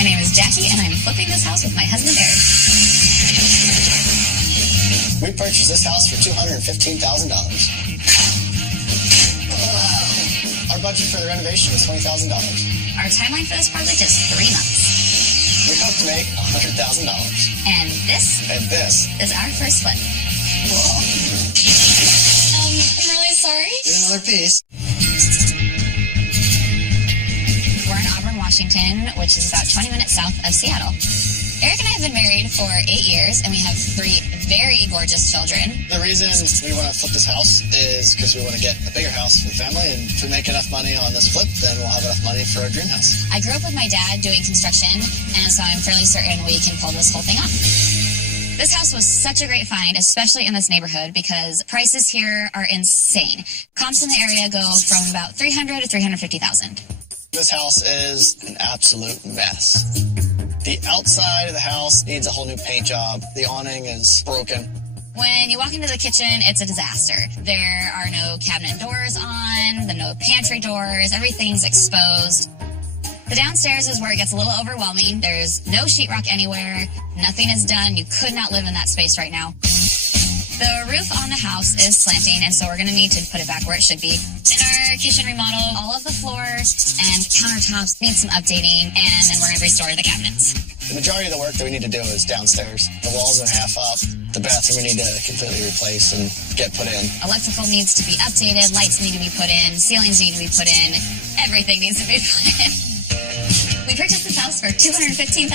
My name is Jackie, and I'm flipping this house with my husband, Eric. We purchased this house for $215,000. Our budget for the renovation is $20,000. Our timeline for this project is 3 months. We hope to make $100,000. And this is our first flip. Whoa. I'm really sorry. Do another piece. We're in Auburn, Washington, which is about 20 minutes south of Seattle. Eric and I have been married for 8 years, and we have 3 very gorgeous children. The reason we want to flip this house is because we want to get a bigger house for the family, and if we make enough money on this flip, then we'll have enough money for our dream house. I grew up with my dad doing construction, and so I'm fairly certain we can pull this whole thing off. This house was such a great find, especially in this neighborhood, because prices here are insane. Comps in the area go from about $300,000 to $350,000. This house is an absolute mess. The outside of the house needs a whole new paint job. The awning is broken. When you walk into the kitchen, it's a disaster. There are no cabinet doors on, no pantry doors, everything's exposed. The downstairs is where it gets a little overwhelming. There's no sheetrock anywhere. Nothing is done. You could not live in that space right now. The roof on the house is slanting, and so we're going to need to put it back where it should be. In our kitchen remodel, all of the floors and countertops need some updating, and then we're going to restore the cabinets. The majority of the work that we need to do is downstairs. The walls are half up. The bathroom we need to completely replace and get put in. Electrical needs to be updated. Lights need to be put in. Ceilings need to be put in. Everything needs to be put in. We purchased this house for $215,000.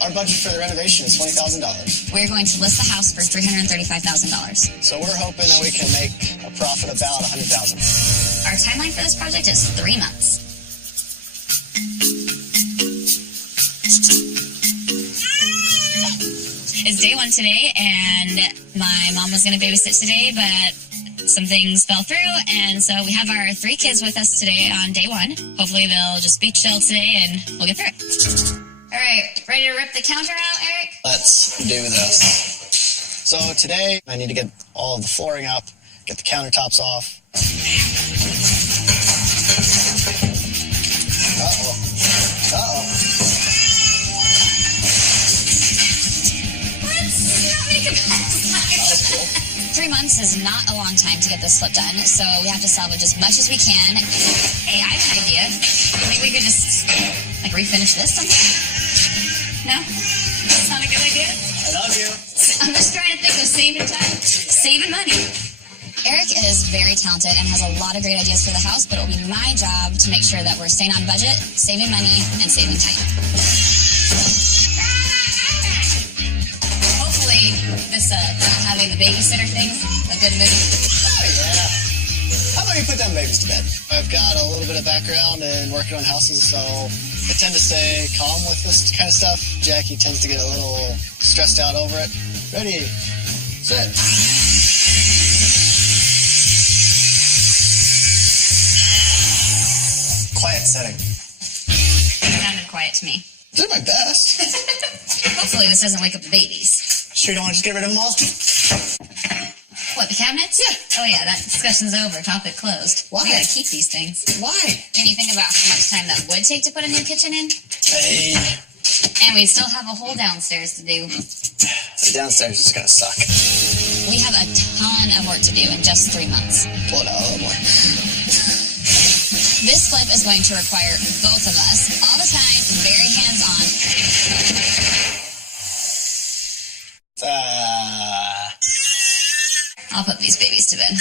Our budget for the renovation is $20,000. We're going to list the house for $335,000. So we're hoping that we can make a profit about $100,000. Our timeline for this project is 3 months. It's day 1 today, and my mom was going to babysit today, but some things fell through, and so we have our 3 kids with us today on day 1. Hopefully they'll just be chill today, and we'll get through it. All right, ready to rip the counter out, Eric? Let's do this. So today, I need to get all of the flooring up, get the countertops off. Uh-oh. Let's not make a mess. That was cool. 3 months is not a long time to get this flip done, so we have to salvage as much as we can. Hey, I have an idea. I think we could just, refinish this sometime? No? That's not a good idea? I love you. I'm just trying to think of saving time, saving money. Eric is very talented and has a lot of great ideas for the house, but it'll be my job to make sure that we're staying on budget, saving money, and saving time. Hopefully, this not having the babysitter thing's a good move. Oh, yeah. How about you put them babies to bed? I've got a little bit of background in working on houses, so I tend to stay calm with this kind of stuff. Jackie tends to get a little stressed out over it. Ready, set. Quiet setting. It sounded quiet to me. Did my best. Hopefully this doesn't wake up the babies. Sure you don't want to just get rid of them all? What, the cabinets? Yeah. Oh yeah, that discussion's over. Topic closed. Why? We gotta keep these things. Why? Can you think about how much time that would take to put a new kitchen in? Hey. And we still have a whole downstairs to do. The downstairs is gonna suck. We have a ton of work to do in just 3 months. Pull it out a little more. This flip is going to require both of us, all the time, very hands-on. I'll put these babies to bed.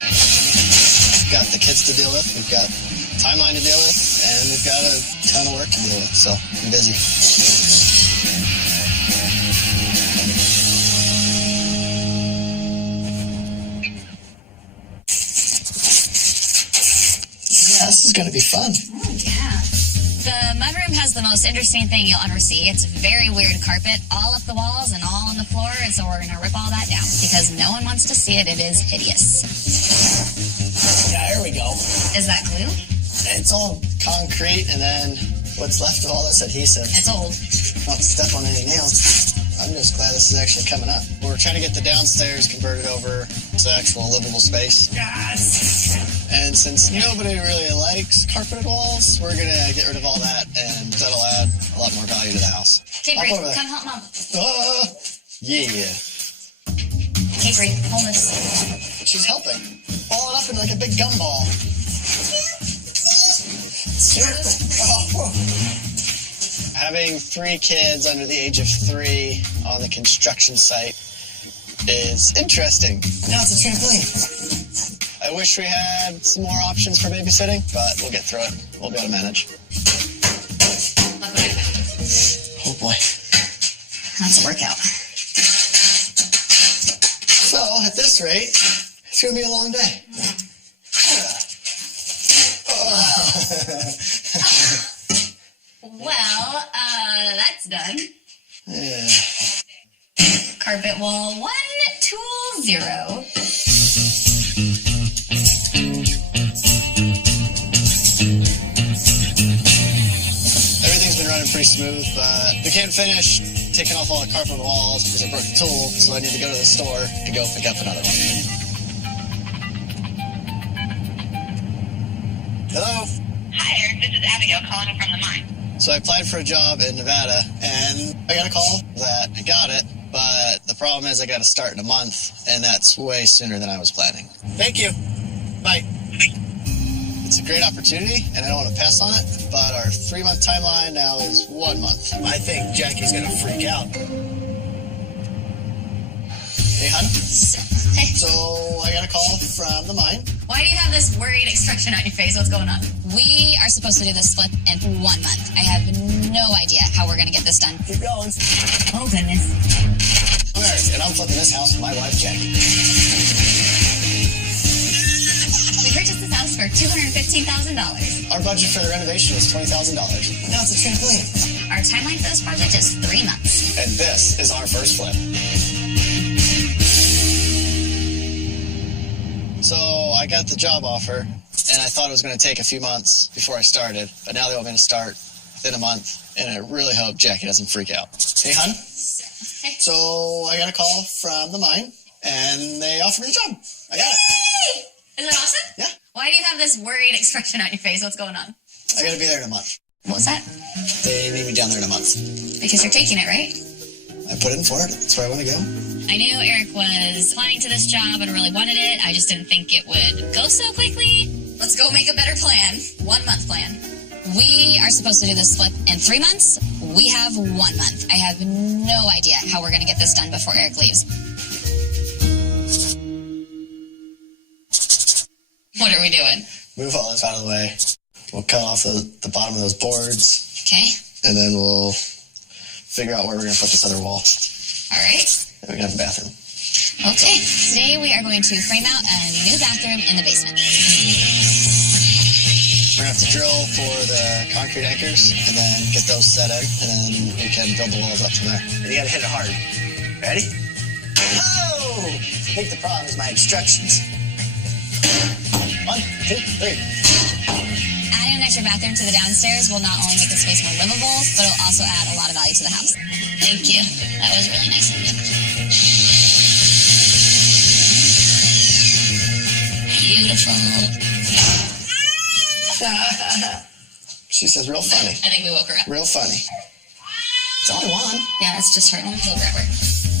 We've got the kids to deal with, we've got timeline to deal with, and we've got a ton of work to deal with, so I'm busy. Yeah, this is gonna be fun. Oh, yeah. The mudroom has the most interesting thing you'll ever see. It's very weird carpet all up the walls and all on the floor, and so we're going to rip all that down because no one wants to see it. It is hideous. Yeah, here we go. Is that glue? It's all concrete, and then what's left of all this adhesive. It's old. Not step on any nails. I'm just glad this is actually coming up. We're trying to get the downstairs converted over It's an actual livable space. Yes! And since nobody really likes carpeted walls, we're going to get rid of all that, and that'll add a lot more value to the house. Okay, Bree, come help Mom. Yeah. Okay, Bree, hold this. She's helping. Ball it up in like a big gumball. Oh. Having 3 kids under the age of 3 on the construction site is interesting. Now it's a trampoline. I wish we had some more options for babysitting, but we'll get through it. We'll be able to manage. Oh boy. That's a workout. So, at this rate, it's going to be a long day. Well, that's done. Yeah. Carpet wall 1, tool 0. Everything's been running pretty smooth, but we can't finish taking off all the carpet walls because I broke the tool, so I need to go to the store and go pick up another one. Hello? Hi, Eric. This is Abigail calling from the mine. So I applied for a job in Nevada, and I got a call that I got it, but the problem is I got to start in a month, and that's way sooner than I was planning. Thank you. Bye. It's a great opportunity, and I don't want to pass on it, but our 3-month timeline now is 1 month. I think Jackie's going to freak out. Hey, hon? Hey. So I got a call from the mine. Why do you have this worried expression on your face? What's going on? We are supposed to do this split in 1 month. I have no idea how we're going to get this done. Keep going. Oh, goodness. I'm Eric, and I'm flipping this house with my wife, Jackie. We purchased this house for $215,000. Our budget for the renovation was $20,000. Now it's a trampoline. Our timeline for this project is 3 months. And this is our first flip. So I got the job offer, and I thought it was going to take a few months before I started, but now they want me to start within a month, and I really hope Jackie doesn't freak out. Hey, hon? Hey. So I got a call from the mine, and they offered me the job. I got it. Hey! Isn't that awesome? Yeah. Why do you have this worried expression on your face? What's going on? I got to be there in a month. What was that? They need me down there in a month. Because you're taking it, right? I put in for it. That's where I want to go. I knew Eric was applying to this job and really wanted it. I just didn't think it would go so quickly. Let's go make a better plan. 1 month plan. We are supposed to do this flip in 3 months. We have 1 month. I have no idea how we're going to get this done before Eric leaves. What are we doing? Move all this out of the way. We'll cut off the bottom of those boards. Okay. And then we'll figure out where we're going to put this other wall. All right. And we can have a bathroom. Okay. Today we are going to frame out a new bathroom in the basement. We're going to have to drill for the concrete anchors and then get those set in, and then we can build the walls up from there. And you got to hit it hard. Ready? Oh! I think the problem is my instructions. 1, 2, 3. Adding an extra bathroom to the downstairs will not only make the space more livable, but it'll also add a lot of value to the house. Thank you. That was really nice of you. Beautiful. She says real funny. I think we woke her up. Real funny. It's all I want. Yeah, it's just her. Let me go grab her.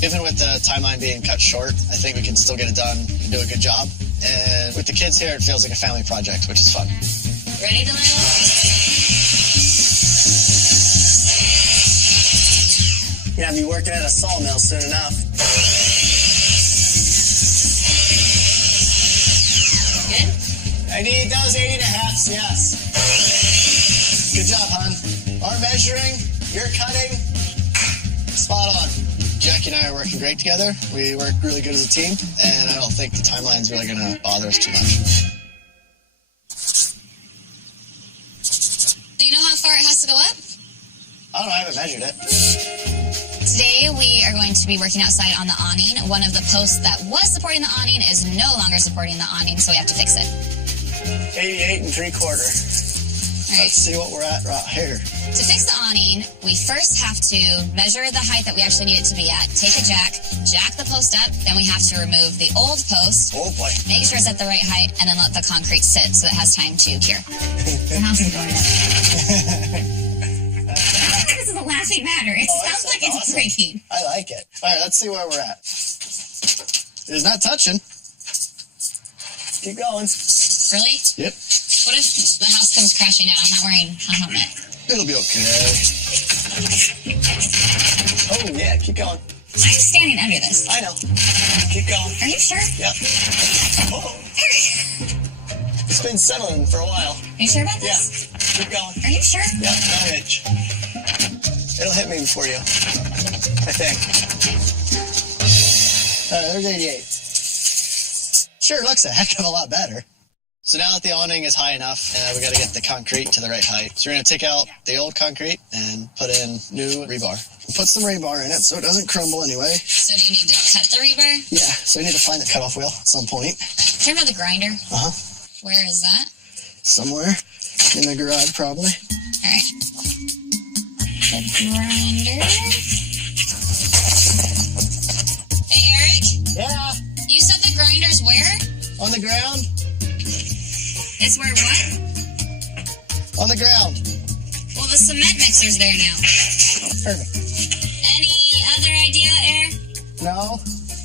Even with the timeline being cut short, I think we can still get it done and do a good job. And with the kids here, it feels like a family project, which is fun. Ready, Delilah? You're going to be working at a sawmill soon enough. Good? I need those 80.5s, yes. Good job, hon. Our measuring, your cutting, spot on. Jackie and I are working great together. We work really good as a team, and I don't think the timeline's really going to bother us too much. Do you know how far it has to go up? I don't know, I haven't measured it. Today we are going to be working outside on the awning. One of the posts that was supporting the awning is no longer supporting the awning, so we have to fix it. 88 3/4. Let's see what we're at right here. To fix the awning, we first have to measure the height that we actually need it to be at, take a jack the post up, then we have to remove the old post, Oh boy. make sure it's at the right height, and then let the concrete sit so it has time to cure. The house is going up. This is a laughing matter. It sounds like it's awesome. breaking. I like it. All right, let's see where we're at. It is not touching. Keep going. Really? Yep. What if the house comes crashing down? I'm not wearing a helmet. It'll be okay. Oh, yeah, keep going. I'm standing under this. I know. Keep going. Are you sure? Yep. Oh, it's been settling for a while. Are you sure about this? Yeah. Keep going. Are you sure? Yep, no hitch. It'll hit me before you, I think. All right, there's 88. Sure looks a heck of a lot better. So now that the awning is high enough, we got to get the concrete to the right height. So we're going to take out the old concrete and put in new rebar. We'll put some rebar in it so it doesn't crumble anyway. So do you need to cut the rebar? Yeah, so we need to find the cutoff wheel at some point. Care about the grinder? Uh-huh. Where is that? Somewhere in the garage, probably. All right. The grinder. Hey, Eric? Yeah, You said the grinder's where? on the ground. It's where what? On the ground. Well, the cement mixer's there now. Perfect. Any other idea, Eric? No.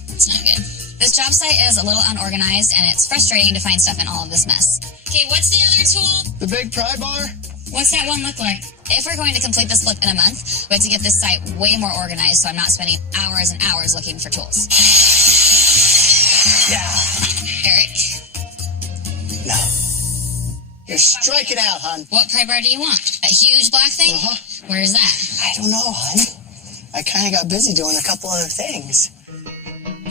It's not good. This job site is a little unorganized, and it's frustrating to find stuff in all of this mess. Okay, what's the other tool? The big pry bar? What's that one look like? If we're going to complete this flip in a month, we have to get this site way more organized so I'm not spending hours and hours looking for tools. Yeah. Eric, No. You're striking out, hon. what pry bar do you want? That huge black thing? Uh-huh. Where's that? I don't know, hon. I kind of got busy doing a couple other things.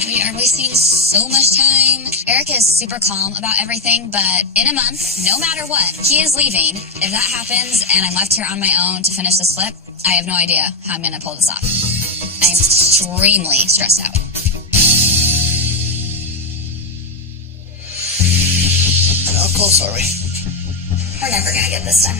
We are wasting so much time. Eric is super calm about everything, but in a month, no matter what, he is leaving. If that happens and I'm left here on my own to finish this flip, I have no idea how I'm going to pull this off. I am extremely stressed out. How close are we? We're never going to get this done.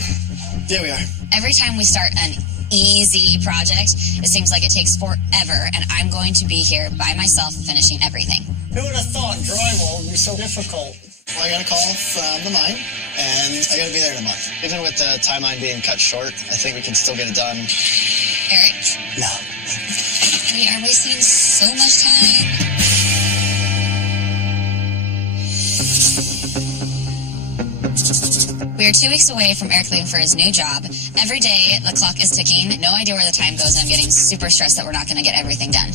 There we are. Every time we start an easy project, it seems like it takes forever, and I'm going to be here by myself finishing everything. Who would have thought drywall would be so difficult? Well, I got a call from the mine, and I got to be there in a month. Even with the timeline being cut short, I think we can still get it done. Eric? No. We are wasting so much time. We are 2 weeks away from Eric leaving for his new job. Every day, the clock is ticking. No idea where the time goes. I'm getting super stressed that we're not going to get everything done.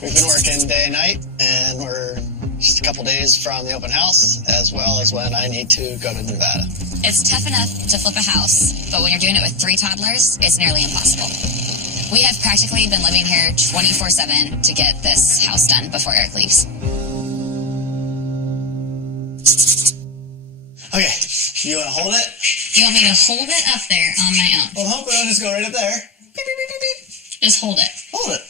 We've been working day and night, and we're just a couple days from the open house, as well as when I need to go to Nevada. It's tough enough to flip a house, but when you're doing it with 3 toddlers, it's nearly impossible. We have practically been living here 24/7 to get this house done before Eric leaves. Okay, you want to hold it? You want me to hold it up there on my own? Well, hope it'll just go right up there. Beep, beep, beep, beep, beep. Just hold it. Hold it.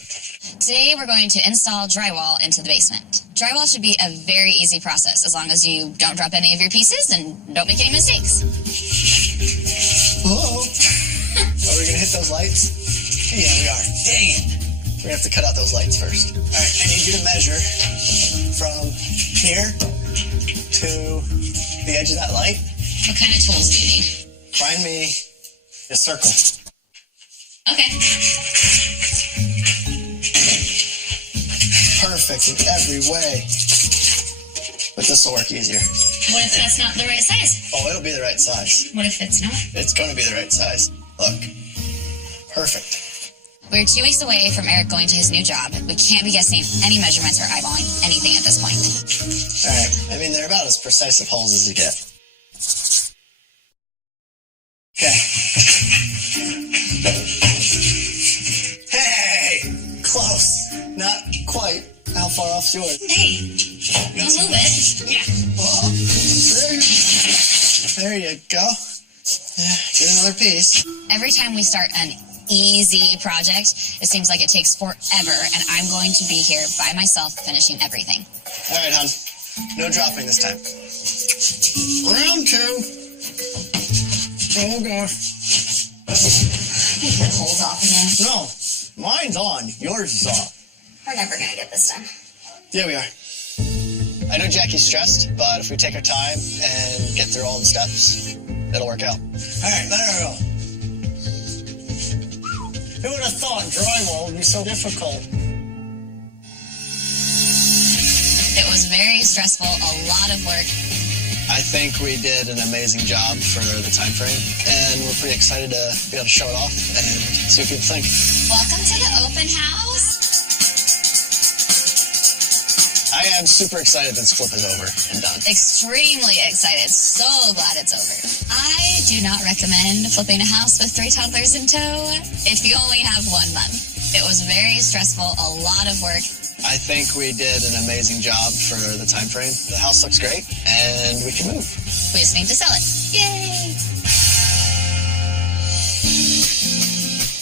Today, we're going to install drywall into the basement. Drywall should be a very easy process as long as you don't drop any of your pieces and don't make any mistakes. Whoa. Are we going to hit those lights? Yeah, we are. Dang it. We're going to have to cut out those lights first. All right, I need you to measure from here to the edge of that light. What kind of tools do you need? Find me a circle. Okay. Perfect in every way. But this will work easier. What if that's not the right size? Oh, it'll be the right size. What if it's not? It's going to be the right size. Look. Perfect. We're 2 weeks away from Eric going to his new job. We can't be guessing any measurements or eyeballing anything at this point. All right. I mean, they're about as precise of holes as you get. Okay. Hey! Close. Not quite. How far off's yours? Hey, don't move it. Yeah. Oh, there you go. Get another piece. Every time we start an easy project, it seems like it takes forever, and I'm going to be here by myself finishing everything. All right, hon. No dropping this time. Round 2. Oh gosh. Take the coals off again. No, mine's on. Yours is off. We're never gonna get this done. Yeah, we are. I know Jackie's stressed, but if we take our time and get through all the steps, it'll work out. All right, let her go. Who would have thought drywall would be so difficult? It was very stressful, a lot of work. I think we did an amazing job for the time frame, and we're pretty excited to be able to show it off and see what people think. Welcome to the open house. I am super excited that this flip is over and done. Extremely excited. So glad it's over. I do not recommend flipping a house with 3 toddlers in tow if you only have 1 month. It was very stressful, a lot of work. I think we did an amazing job for the time frame. The house looks great, and we can move. We just need to sell it. Yay!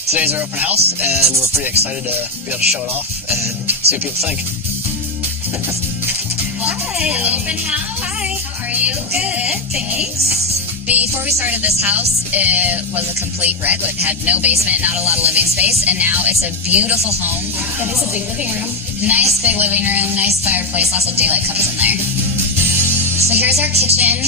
Today's our open house, and we're pretty excited to be able to show it off and see what people think. Welcome to the open house. Hi. How are you? Good, thanks. Before we started this house, it was a complete wreck. It had no basement, not a lot of living space, and now it's a beautiful home. That is a big living room. Nice big living room, nice fireplace, lots of daylight comes in there. So here's our kitchen.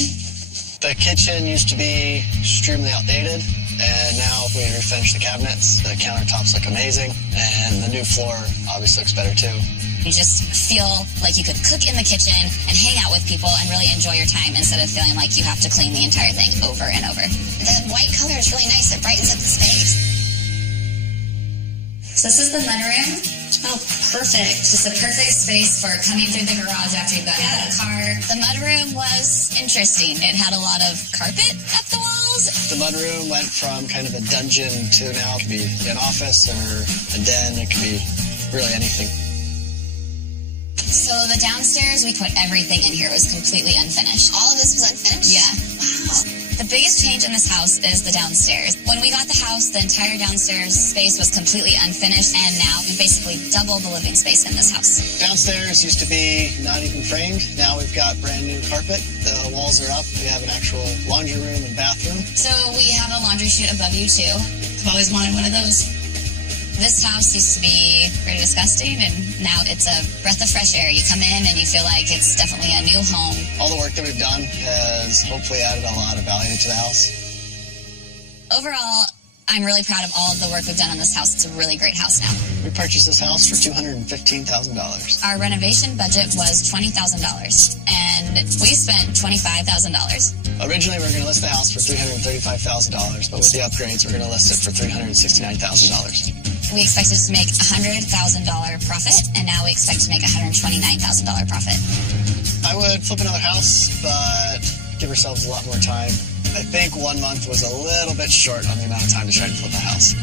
The kitchen used to be extremely outdated, and now we refinish the cabinets. The countertops look amazing, and the new floor obviously looks better too. You just feel like you could cook in the kitchen and hang out with people and really enjoy your time instead of feeling like you have to clean the entire thing over and over. The white color is really nice. It brightens up the space. So this is the mudroom. Oh, perfect. Just a perfect space for coming through the garage after you've gotten out of the car. The mudroom was interesting. It had a lot of carpet up the walls. The mudroom went from kind of a dungeon to now it could be an office or a den. It could be really anything. So the downstairs, we put everything in here. It was completely unfinished. All of this was unfinished? Yeah. Wow. The biggest change in this house is the downstairs. When we got the house, the entire downstairs space was completely unfinished, and now we basically doubled the living space in this house. Downstairs used to be not even framed. Now we've got brand new carpet. The walls are up. We have an actual laundry room and bathroom. So we have a laundry chute above you, too. I've always wanted one of those. This house used to be pretty disgusting, and now it's a breath of fresh air. You come in and you feel like it's definitely a new home. All the work that we've done has hopefully added a lot of value to the house. Overall, I'm really proud of all of the work we've done on this house. It's a really great house now. We purchased this house for $215,000. Our renovation budget was $20,000, and we spent $25,000. Originally, we were going to list the house for $335,000, but with the upgrades, we're going to list it for $369,000. We expected to make $100,000 profit, and now we expect to make $129,000 profit. I would flip another house, but give ourselves a lot more time. I think 1 month was a little bit short on the amount of time to try to flip a house.